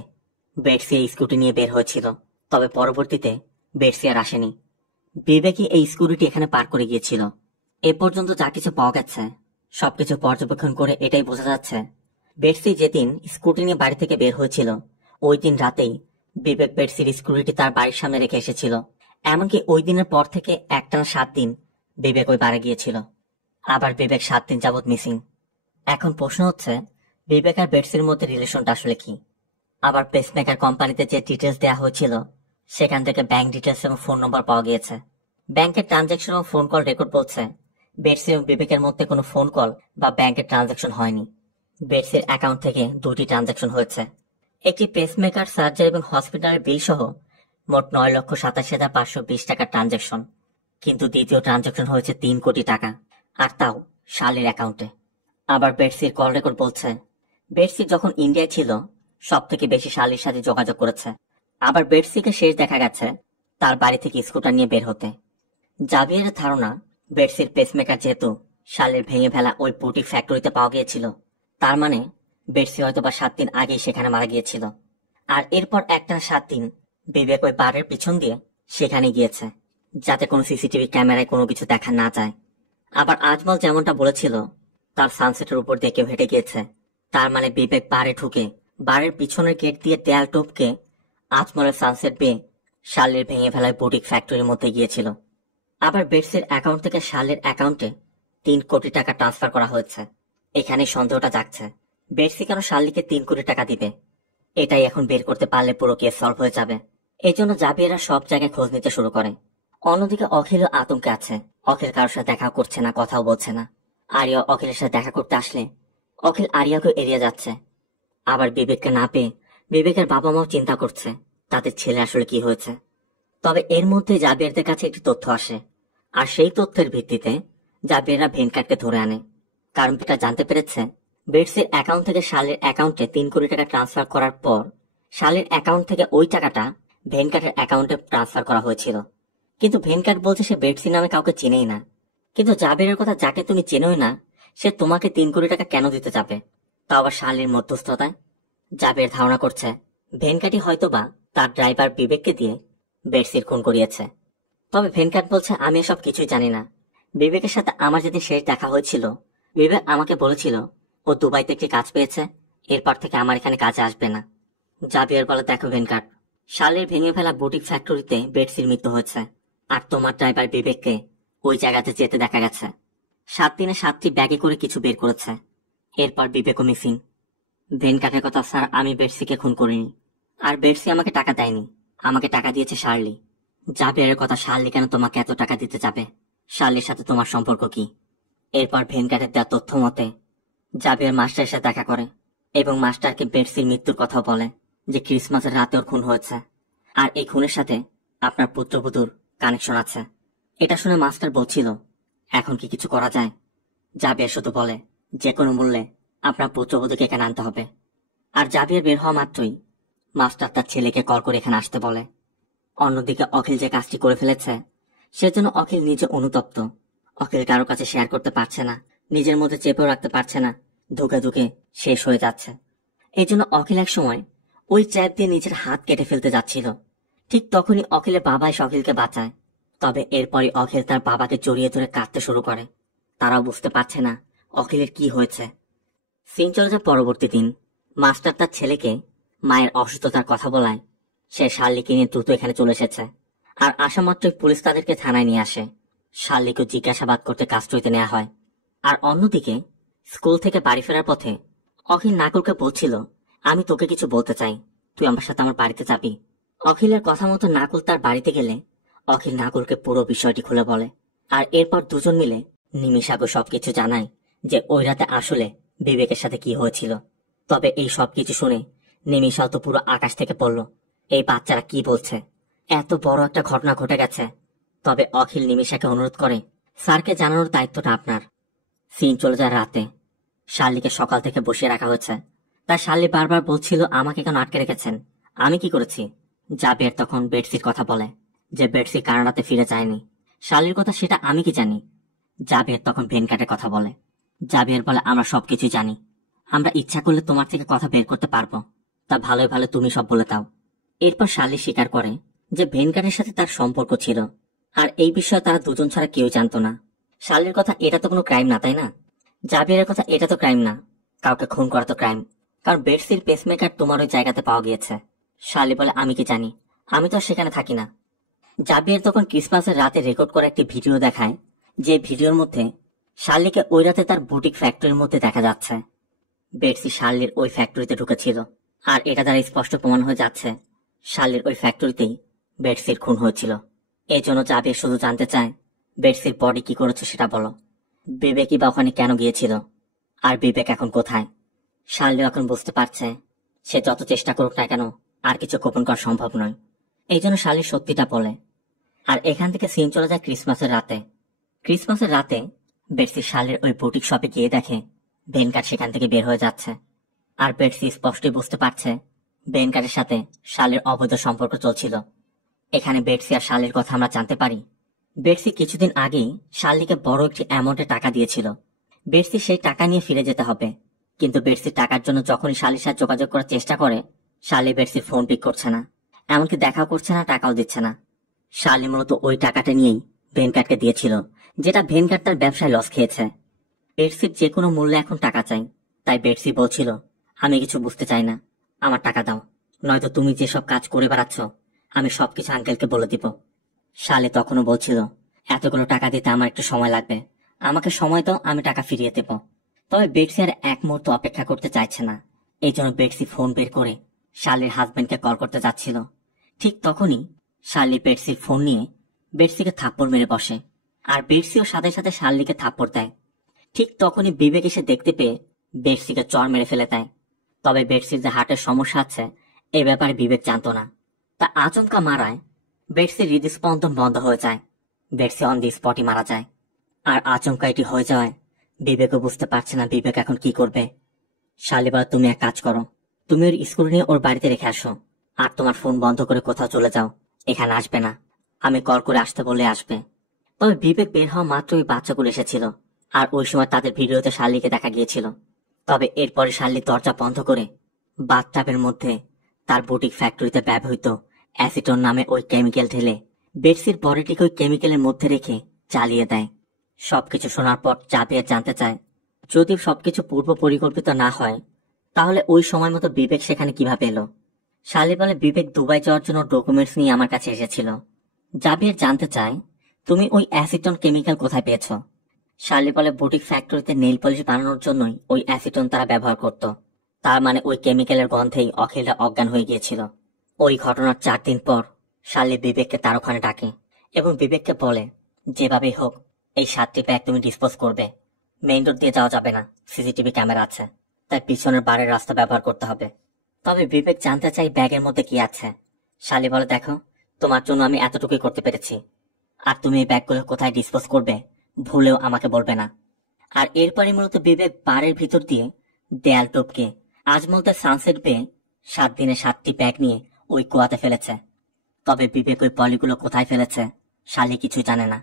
বেটসি এই স্কুটি নিয়ে বের হয়েছিল। তবে পরবর্তীতে বেটসি আর আসেনি। বিবেকই এই স্কুটিটি এখানে পার করে গিয়েছিল। এ পর্যন্ত যা কিছু পাওয়া গেছে সবকিছু পর্যবেক্ষণ করে এটাই বোঝা যাচ্ছে বেটসি যেদিন স্কুটি নিয়ে বাড়ি থেকে বের হয়েছিল ওই দিন রাতেই বিবেক বেটসির স্কুটিটি তার বাড়ির সামনে রেখে এসেছিল। এমনকি ওই দিনের পর থেকে একটানা 7 দিন বিবেক ওই বারে গিয়েছিল। আবার বিবেক 7 দিন যাবৎ মিসিং। এখন প্রশ্ন হচ্ছে, বিবেক আর বেটসির মধ্যে রিলেশনটা আসলে কি? আবার পেসমেকার কোম্পানিতে যে ডিটেলস দেওয়া হয়েছিল সেখান থেকে ব্যাংক ডিটেলস এবং ফোন নম্বর পাওয়া গিয়েছে। ব্যাংকের ট্রানজাকশন এবং ফোন কল রেকর্ড বলছে বেটসি এবং বিবেকের মধ্যে কোনো ফোন কল বা ব্যাংকের ট্রানজাকশন হয়নি। বেটসির অ্যাকাউন্ট থেকে 2টি ট্রানজাকশন হয়েছে, একটি পেসমেকার, সার্জারি এবং হসপিটালের বিল সহ মোট 9,87,520 টাকার ট্রানজাকশন। কিন্তু দ্বিতীয় ট্রানজাকশন হয়েছে 3 কোটি টাকা, আর তাও শালির অ্যাকাউন্টে। আবার বেটসির কল রেকর্ড বলছে বেটসি যখন ইন্ডিয়ায় ছিল সব থেকে বেশি শালির সাথে যোগাযোগ করেছে। আবার বেটসিকে শেষ দেখা গেছে তার বাড়ি থেকে স্কুটার নিয়ে বের হতে। জাভিয়ারের ধারণা বেটসির পেসমেকার যেহেতু শালের ভেঙে ফেলা ওই বুটিক ফ্যাক্টরিতে পাওয়া গিয়েছিল, তার মানে বেটসি হয়তো বা 7 দিন আগেই সেখানে মারা গিয়েছিল। আর এরপর একটা 7 দিন বিবেক ওই বারের পিছন দিয়ে সেখানে গিয়েছে যাতে কোনো সিসিটিভি ক্যামেরায় কোনো কিছু দেখা না যায়। আবার আজমল যেমনটা বলেছিল তার সানসেটের উপর দিয়ে কেউ হেঁটে গিয়েছে, তার মানে বিবেক বারে ঢুকে বারের পিছনের গেট দিয়ে দেয়াল টপকে আজমলের সানসেট পেয়ে শালের ভেঙে ফেলায় বুটিক ফ্যাক্টরির মধ্যে গিয়েছিল। আবার বেটসির অ্যাকাউন্ট থেকে শালের অ্যাকাউন্টে 3 কোটি টাকা ট্রান্সফার করা হয়েছে। এখানে সন্দেহটা জাগছে বেটসি কেন শালিকে 3 কোটি টাকা দিবে। এটাই এখন বের করতে পারলে পুরো কেস সলভ হয়ে যাবে। এই জন্য জাবিয়েরা সব জায়গায় খোঁজ নিতে শুরু করে। অন্যদিকে অখিলও আতঙ্কে আছে। অখিল কারোর সাথে দেখা করছে না, কথাও বলছে না। আরিয়া অখিলের সাথে দেখা করতে আসলে অখিল আরিয়াকে এড়িয়ে যাচ্ছে। আবার বিবেককে না পেয়ে বিবেকের বাবা মাও চিন্তা করছে তাদের ছেলে আসলে কি হয়েছে। তবে এর মধ্যে জাবিয়ারদের কাছে একটি তথ্য আসে, আর সেই তথ্যের ভিত্তিতে জাবিয়াররা ভেনকাটকে ধরে আনে। কারণ এটা জানতে পেরেছে বেটসির অ্যাকাউন্ট থেকে শালের অ্যাকাউন্টে 3 কোটি টাকা ট্রান্সফার করার পর শালের অ্যাকাউন্ট থেকে ওই টাকাটা ভেনকাটের অ্যাকাউন্টে ট্রান্সফার করা হয়েছিল। কিন্তু ভেনকাট বলছে সে বেটসি নামে কাউকে চেনেই না। কিন্তু জাবিরের কথা যাকে তুমি চেনোই না সে তোমাকে 3 কোটি টাকা কেন দিতে যাবে, তাও আবার শালের মধ্যস্থতায়? জাবির ধারণা করছে ভেনকাটই হয়তোবা তার ড্রাইভার বিবেককে দিয়ে বেটসির খুন করিয়েছে। তবে ভেনকাট বলছে আমি এসব কিছুই জানি না। বিবেকের সাথে আমার যেদিন শেষ দেখা হয়েছিল বিবেক আমাকে বলেছিল ও দুবাইতে একটি কাজ পেয়েছে, এরপর থেকে আমার এখানে কাজে আসবে না। জাবিয়ার বলে দেখো ভেনকাট, শালের ভেঙে ফেলা বুটিক ফ্যাক্টরিতে বেটসির মৃত্যু হয়েছে, আর তোমার ড্রাইভার বিবেককে ওই জায়গাতে যেতে দেখা গেছে। 7 দিনে 7টি ব্যাগে করে কিছু বের করেছে। এরপর বিবেকও মিসিং। ভেনকাটের কথা, স্যার আমি বেটসিকে খুন করিনি, আর বেটসি আমাকে টাকা দেয়নি, আমাকে টাকা দিয়েছে শার্লি। জাবিয়ারের কথা, শার্লি কেন তোমাকে এত টাকা দিতে যাবে? শার্লির সাথে তোমার সম্পর্ক কি? এরপর ভেনকাটের দেওয়া তথ্য মতে জাবিয়ার মাস্টারের সাথে দেখা করে এবং মাস্টারকে বেটসির মৃত্যুর কথাও বলে যে ক্রিসমাসের রাতে ওর খুন হয়েছে, আর এই খুনের সাথে আপনার পুত্রবধূর কানেকশন আছে। এটা শুনে মাস্টার বলছিল এখন কি কিছু করা যায়? জাবিয়ার শুধু বলে যে কোনো মূল্যে আপনার পুত্রবধূকে এখানে আনতে হবে। আর জাবিয়ার বের হওয়া মাত্রই মাস্টার তার ছেলেকে কল করে এখানে আসতে বলে। অন্যদিকে অখিল যে কাজটি করে ফেলেছে সেজন্য অখিল নিজে অনুতপ্ত। অখিল কারো কাছে শেয়ার করতে পারছে না, নিজের মধ্যে চেপেও রাখতে পারছে না, ধুকে ধুকে শেষ হয়ে যাচ্ছে। এই জন্য অখিল এক সময় ওই চ্যাপ দিয়ে নিজের হাত কেটে ফেলতে যাচ্ছিল। ঠিক তখনই অখিলের বাবা এসে অখিলকে বাঁচায়। তবে এরপরই অখিল তার বাবাকে জড়িয়ে ধরে কাঁদতে শুরু করে। তারাও বুঝতে পারছে না অখিলের কি হয়েছে। সিন চলে যায় পরবর্তী দিন। মাস্টার তার ছেলেকে মায়ের অসুস্থতার কথা বলায় সে শার্লিকে নিয়ে দ্রুত এখানে চলে এসেছে। আর আসা মাত্রই পুলিশ তাদেরকে থানায় নিয়ে আসে। শার্লিকে জিজ্ঞাসাবাদ করতে কাস্টডিতে নেওয়া হয়। আর অন্যদিকে স্কুল থেকে বাড়ি ফেরার পথে অখিল নাকুলকে বলছিল আমি তোকে কিছু বলতে চাই, তুই আমার সাথে আমার বাড়িতে যাবি। অখিলের কথা মতো নাকুল তার বাড়িতে গেলে অখিল নাকুলকে পুরো বিষয়টি খুলে বলে। আর এরপর দুজন মিলে নিমিষাকে সবকিছু জানায় যে ওই রাতে আসলে বিবেকের সাথে কি হয়েছিল। তবে এই সবকিছু শুনে নিমিষাও তো পুরো আকাশ থেকে পড়ল। এই বাচ্চারা কি বলছে, এত বড় একটা ঘটনা ঘটে গেছে। তবে অখিল নিমিষাকে অনুরোধ করে স্যারকে জানানোর দায়িত্বটা আপনার। সিন চলে যায় রাতে। শার্লিকে সকাল থেকে বসিয়ে রাখা হয়েছে। তাই শার্লি বারবার বলছিল আমাকে কেন আটকে রেখেছেন, আমি কি করেছি? জাবিয়ার তখন বেটসির কথা বলে যে বেটসি কানাডাতে ফিরে যায়নি। শার্লির কথা সেটা আমি কি জানি? জাবিয়ার তখন ভেনকাটের কথা বলে। জাবিয়ার বলে আমরা সবকিছু জানি, আমরা ইচ্ছা করলে তোমার থেকে কথা বের করতে পারবো, তা ভালোই ভালো তুমি সব বলে দাও। এরপর শার্লি স্বীকার করে যে ভেনকাটের সাথে তার সম্পর্ক ছিল, আর এই বিষয়ে তারা দুজন ছাড়া কেউ জানতো না। শার্লির কথা এটা তো কোনো ক্রাইম না, তাই না? জাবিরের কথা এটা তো ক্রাইম না, কাউকে খুন করা তো ক্রাইম, কারণ বেটসির পেসমেকার তোমার ওই জায়গাতে পাওয়া গিয়েছে। শার্লি বলে আমি কি জানি, আমি তো সেখানে থাকি না। জাবির তখন ক্রিসমাসের রাতে রেকর্ড করা একটি ভিডিও দেখায়, যে ভিডিওর মধ্যে শার্লিকে ওই রাতে তার বুটিক ফ্যাক্টরির মধ্যে দেখা যাচ্ছে। বেটসি শার্লির ওই ফ্যাক্টরিতে ঢুকেছিল, আর এটা দ্বারা স্পষ্ট প্রমাণ হয়ে যাচ্ছে শার্লির ওই ফ্যাক্টরিতেই বেটসির খুন হয়েছিল। এই জন্য জাবির শুধু জানতে চায় বেটসির বডি কি করেছে সেটা বলো। বিবেকই বা ওখানে কেন গিয়েছিল, আর বিবেক এখন কোথায়? শার্লি এখন বুঝতে পারছে সে যত চেষ্টা করুক না কেন আর কিছু গোপন করা সম্ভব নয়। এই জন্য শার্লি সত্যিটা বলে। আর এখান থেকে সিন চলে যায় ক্রিসমাসের রাতে। ক্রিসমাসের রাতে বেটসি শার্লির ওই বুটিক শপে গিয়ে দেখে বেনকার সেখান থেকে বের হয়ে যাচ্ছে। আর বেটসি স্পষ্টই বুঝতে পারছে বেনকারের সাথে শার্লির অবৈধ সম্পর্ক চলছিল। এখানে বেটসি আর শার্লির কথা আমরা জানতে পারি। বেটসি কিছুদিন আগেই শার্লিকে বড় একটি অ্যামাউন্টে টাকা দিয়েছিল। বেটসি সেই টাকা নিয়ে ফিরে যেতে হবে, কিন্তু বেটসি টাকার জন্য যখনই শার্লির সাথে যোগাযোগ করার চেষ্টা করে, শার্লি বেটসির ফোন পিক করছে না, এমনকি দেখাও করছে না, টাকাও দিচ্ছে না। শার্লি মূলত ওই টাকাটা নিয়েই ভেনকারকে দিয়েছিল, যেটা ভেনকার তার ব্যবসায় লস খেয়েছে। বেটসির যে কোনো মূল্যে এখন টাকা চাই, তাই বেটসি বলছিল, আমি কিছু বুঝতে চাই না, আমার টাকা দাও, নয়তো তুমি যেসব কাজ করে বেড়াচ্ছ আমি সবকিছু আঙ্কেলকে বলে দিব। শার্লি তখনও বলছিল, এতগুলো টাকা দিতে আমার একটু সময় লাগবে, আমাকে সময় দাও, আমি টাকা ফিরিয়ে দেব। তবে বেটসি আর এক মুহূর্ত অপেক্ষা করতে চাইছে না। এই জন্য বেটসি ফোন বের করে শার্লির হাজবেন্ডকে কল করতে যাচ্ছিল। ঠিক তখনই শার্লি বেটসির ফোন নিয়ে বেটসিকে থাপ্পড় মেরে বসে, আর বেটসিও সাথে সাথে শার্লিকে থাপ্পড় দেয়। ঠিক তখনই বিবেক এসে দেখতে পেয়ে বেটসিকে চড় মেরে ফেলে দেয়। তবে বেটসির যে হার্টের সমস্যা আছে এই ব্যাপারে বিবেক জানতো না। তা আচমকা মারায় বেটসির হৃদস্পন্দন বন্ধ হয়ে যায়। বেটসি অন দি স্পটই মারা যায়। আর আচমকা এটি হয়ে যাওয়ায় বিবেকও বুঝতে পারছে না বিবেক এখন কি করবে। শার্লি বলে, তুমি এক কাজ করো, তুমি ওর স্কুল নিয়ে ওর বাড়িতে রেখে আসো, আর তোমার ফোন বন্ধ করে কোথাও চলে যাও, এখানে আসবে না, আমি কল করে আসতে বলে আসবে। তবে বিবেক বের হওয়া মাত্র ওই বাচ্চাগুলো এসেছিল, আর ওই সময় তাদের ভিডিওতে শার্লিকে দেখা গিয়েছিল। তবে এরপরে শার্লি দরজা বন্ধ করে বাথটাবের মধ্যে তার বুটিক ফ্যাক্টরিতে ব্যবহৃত অ্যাসিটন নামে ওই কেমিক্যাল ঢেলে বেটসির বডিটিকে ওই কেমিক্যালের মধ্যে রেখে জ্বালিয়ে দেয়। সবকিছু শোনার পর জাবিয়ার জানতে চায়, যদি সবকিছু পূর্ব পরিকল্পিত না হয় তাহলে ওই সময় মতো বিবেক সেখানে কিভাবে এলো। শার্লি বলে, বিবেক দুবাই যাওয়ার জন্য ডকুমেন্টস নিয়ে আমার কাছে এসেছিল। জাবিয়ার জানতে চায়, তুমি ওই অ্যাসিটন কেমিক্যাল কোথায় পেয়েছ? শার্লি বলে, বুটিক ফ্যাক্টরিতে নেইল পলিশ বানানোর জন্যই ওই অ্যাসিটন তারা ব্যবহার করত। তার মানে ওই কেমিক্যালের গন্ধেই অখিলরা অজ্ঞান হয়ে গিয়েছিল। ওই ঘটনার 4 দিন পর শার্লি বিবেককে তার ওখানে ডাকে এবং বিবেককে বলে, যেভাবেই হোক এই 7টি ব্যাগ তুমি ডিসপোজ করবে। মেইন রোড দিয়ে যাওয়া যাবে না, সিসিটিভি ক্যামেরা আছে, তাই পিছনের বাড়ির রাস্তা ব্যবহার করতে হবে। তবে বিবেক জানতে চাই ব্যাগের মধ্যে কি আছে। শার্লি বলে, দেখো, তোমার জন্য আমি এতটুকুই করতে পেরেছি, আর তুমি এই ব্যাগগুলো কোথায় ডিসপোজ করবে ভুলেও আমাকে বলবে না। আর এরপরই মূলত বিবেক বাড়ির ভিতর দিয়ে দেয়াল টপকে আজমলতে সানসেট পেয়ে 7 দিনে 7টি ব্যাগ নিয়ে ওই কুয়াতে ফেলেছে। তবে বিবেক ওই পলিগুলো কোথায় ফেলেছে শার্লি কিছুই জানে না।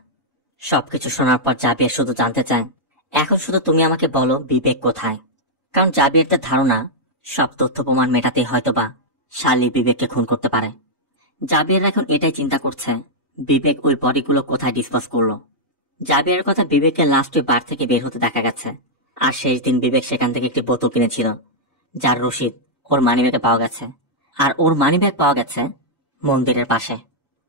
সবকিছু শোনার পর জাবিয়ার শুধু জানতে চায়, এখন শুধু তুমি আমাকে বলো বিবেক কোথায়। কারণ জাবিয়ারদের ধারণা সব তথ্য প্রমাণ মেটাতেই হয়তোবা শার্লি বিবেককে খুন করতে পারে। জাবিয়ার এখন এটাই চিন্তা করছে, বিবেক ওই বডিগুলো কোথায় ডিসপোজ করলো। জাবিয়ারের কথা, বিবেককে লাস্ট ওই বার থেকে বের হতে দেখা গেছে, আর শেষ দিন বিবেক সেখান থেকে একটি বোতল কিনেছিল যার রসিদ ওর মানিব্যাগে পাওয়া গেছে, আর ওর মানিব্যাগ পাওয়া গেছে মন্দিরের পাশে।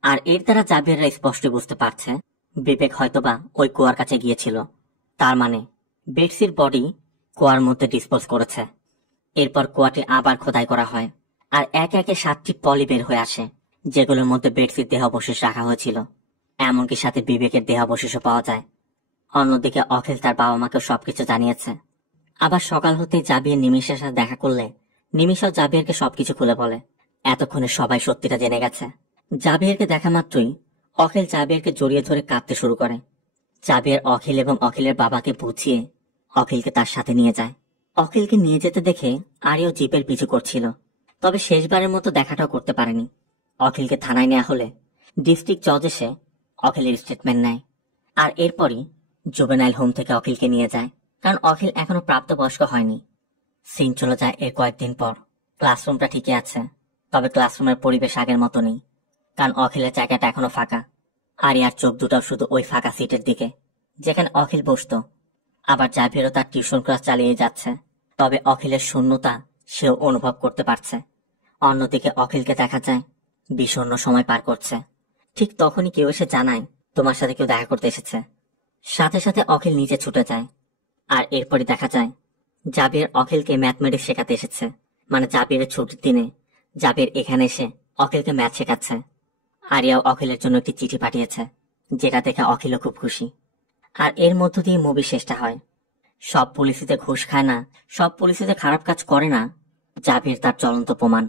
আর এর দ্বারা জাবিয়াররা স্পষ্ট বুঝতে পারছে বিবেক হয়তোবা ওই কুয়ার কাছে গিয়েছিল। তার মানে বেটসির বডি কুয়ার মধ্যে ডিসপোজ করেছে। এরপর কুয়াটি আবার খোদাই করা হয়, আর একে একে 7টি পলি বের হয়ে আসে, যেগুলোর মধ্যে বেটসির দেহাবশেষ রাখা হয়েছিল। এমনকি সাথে বিবেকের দেহাবশেষও পাওয়া যায়। অন্যদিকে অখিল তার বাবা মাকে সবকিছু জানিয়েছে। আবার সকাল হতেই জাবিয়ার নিমিষের সাথে দেখা করলে নিমিষও জাবিয়ারকে সবকিছু খুলে বলে। এতক্ষণে সবাই সত্যিটা জেনে গেছে। জাবিয়ারকে দেখা মাত্রই অখিল জাবিয়ারকে জড়িয়ে ধরে কাঁদতে শুরু করে। জাবিয়ার অখিল এবং অখিলের বাবাকে বুঝিয়ে অখিলকে তার সাথে নিয়ে যায়। অখিলকে নিয়ে যেতে দেখে আরিও জিপের পিছু করছিল, তবে শেষবারের মতো দেখাটাও করতে পারেনি। অখিলকে থানায় নেওয়া হলে ডিস্ট্রিক্ট জজ এসে অখিলের স্টেটমেন্ট নেয়, আর এরপরই জুবেনাইল হোম থেকে অখিলকে নিয়ে যায়, কারণ অখিল এখনো প্রাপ্তবয়স্ক হয়নি। সিন চলে যায় এর কয়েকদিন পর। ক্লাসরুমটা ঠিকই আছে, তবে ক্লাসরুমের পরিবেশ আগের মতো নেই, কারণ অখিলের জায়গাটা এখনো ফাঁকা। আরিয়ার চোখ দুটাও শুধু ওই ফাঁকা সিটের দিকে যেখানে অখিল বসত। আবার জাবিয়ারও তার টিউশন ক্লাস চালিয়ে যাচ্ছে, তবে অখিলের শূন্যতা সেও অনুভব করতে পারছে। অন্যদিকে অখিলকে দেখা যায় বিষণ্ণ সময় পার করছে। ঠিক তখনই কেউ এসে জানায়, তোমার সাথে কেউ দেখা করতে এসেছে। সাথে সাথে অখিল নিচে ছুটে যায়। আর এরপরে দেখা যায় জাবির অখিলকে ম্যাথমেটিক্স শেখাতে এসেছে। মানে জাবিরের ছুটির দিনে জাবির এখানে এসে অখিলকে ম্যাথ শেখাচ্ছে। আরিয়াও অখিলের জন্য একটি চিঠি পাঠিয়েছে, যেটা দেখে অখিলও খুব খুশি। আর এর মধ্য দিয়ে মুভি শেষটা হয়। সব পুলিশিতে ঘুষ খায় না, সব পুলিশিতে খারাপ কাজ করে না, জাবির তার জ্বলন্ত প্রমাণ।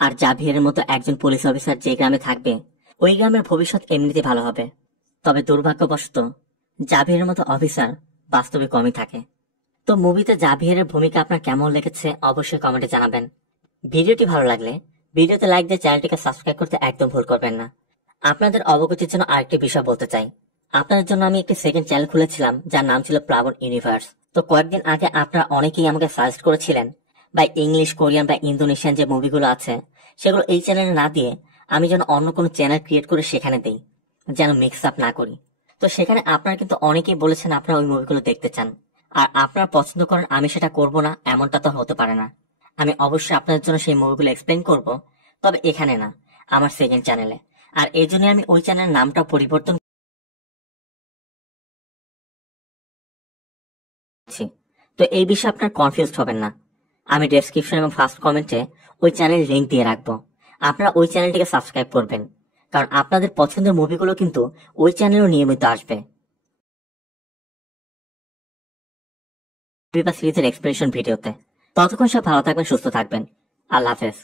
আর জাভিরের মতো একজন পুলিশ অফিসার যে গ্রামে থাকবে, ওই গ্রামের ভবিষ্যৎ এমনিতে ভালো হবে। তবে দুর্ভাগ্যবশত জাভিরের মতো অফিসার বাস্তবে কমই থাকে। তো মুভিতে জাভিরের ভূমিকা আপনার কেমন লেগেছে অবশ্যই কমেন্টে জানাবেন। ভিডিওটি ভালো লাগলে ভিডিওতে লাইক দিয়ে চ্যানেলটিকে সাবস্ক্রাইব করতে একদম ভুল করবেন না। আপনাদের অবগতির জন্য আরেকটি বিষয় বলতে চাই। আপনাদের জন্য আমি একটি সেকেন্ড চ্যানেল খুলেছিলাম, যার নাম ছিল প্লাবন ইউনিভার্স। তো কয়েকদিন আগে আপনারা অনেকেই আমাকে সাজেস্ট করেছিলেন বা ইংলিশ, কোরিয়ান বা ইন্দোনেশিয়ান যে মুভিগুলো আছে সেগুলো এই চ্যানেলে না দিয়ে আমি যেন অন্য কোনো চ্যানেল ক্রিয়েট করে সেখানে দিই, যেন মিক্স আপ না করি। তো সেখানে আপনারা কিন্তু অনেকেই বলেছেন আপনারা ওই মুভিগুলো দেখতে চান, আর আপনারা পছন্দ করেন আমি সেটা করব না, এমনটা তো হতে পারে না। আমি অবশ্যই আপনাদের জন্য সেই মুভিগুলো এক্সপ্লেন করব, তবে এখানে না, আমার সেকেন্ড চ্যানেলে। আর এই জন্য আমি ওই চ্যানেলের নামটা পরিবর্তন করছি। তো এই বিষয়ে আপনার কনফিউজড হবেন না। আমি ডেসক্রিপশন এবং ফার্স্ট কমেন্টে ওই চ্যানেলের লিংক দিয়ে রাখবো। আপনারা ওই চ্যানেলটিকে সাবস্ক্রাইব করবেন, কারণ আপনাদের পছন্দের মুভিগুলো কিন্তু ওই চ্যানেলেও নিয়মিত আসবে। সিরিজের এক্সপ্লেনেশন ভিডিওতে। ততক্ষণ সব ভালো থাকবেন, সুস্থ থাকবেন। আল্লাহ হাফেজ।